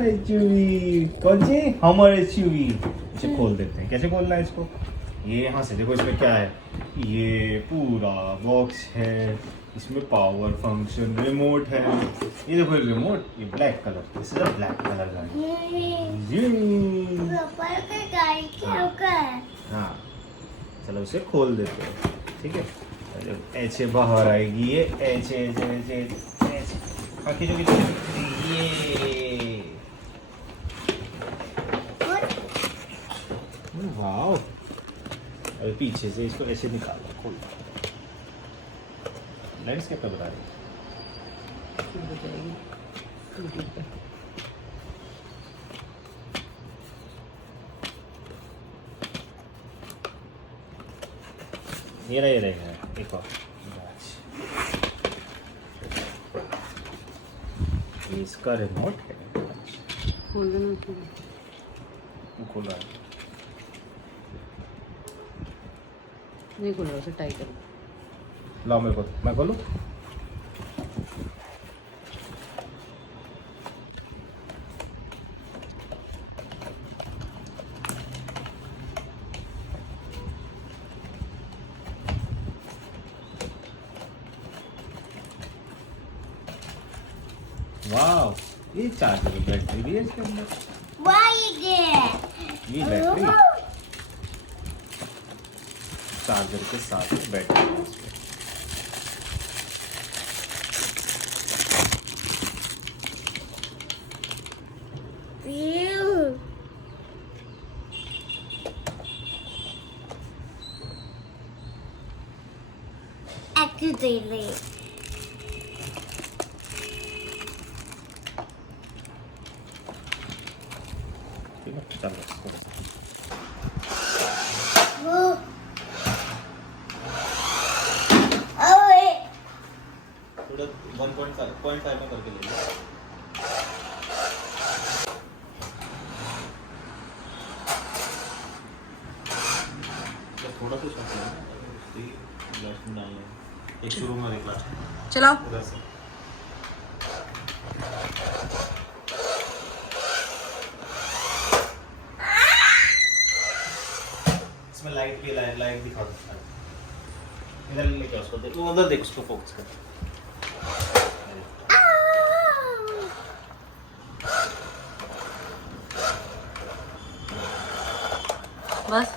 हमर एसयूवी। कौन सी? हमर एसयूवी। इसे खोल देते हैं। कैसे खोलना है इसको? ये यहाँ से देखो, इसमें क्या है, ये पूरा बॉक्स है, इसमें पावर फंक्शन रिमोट है। ये देखो रिमोट, ये black colour, this is a black colour गाड़ी। हाँ चलो इसे खोल देते हैं, ठीक है। जब ऐसे बाहर आएगी ये, ऐसे ऐसे ऐसे ऐसे, हाँ खींचो खींचो, ये वाओ। अरे पीछे से इसको ऐसे निकालो, खोल। लैंडस्केप पे बता रही ये रहेगा एक और। इसका रिमोट है, खोल देना उसको। खोल रहा है, नहीं खोल रहा, उसे टाइट करो। लाओ मेरे को, मैं खोलूं? वाह, ये चार्जर बैटरी भी है इसके अंदर। ये बैटरी चार्जर के साथ बैटरी है इसमें। ठीक है, चलो इसको थोड़ा 1.5 में करके ले लो। थोड़ा सा शॉट लेना, लास्ट में डालना है। एक शुरू में देखा, चलाओ। उधर से इसमें लाइट भी, लाइट दिखा दो। इधर लेके उसको, देख उधर, देख उसको फोकस कर। बस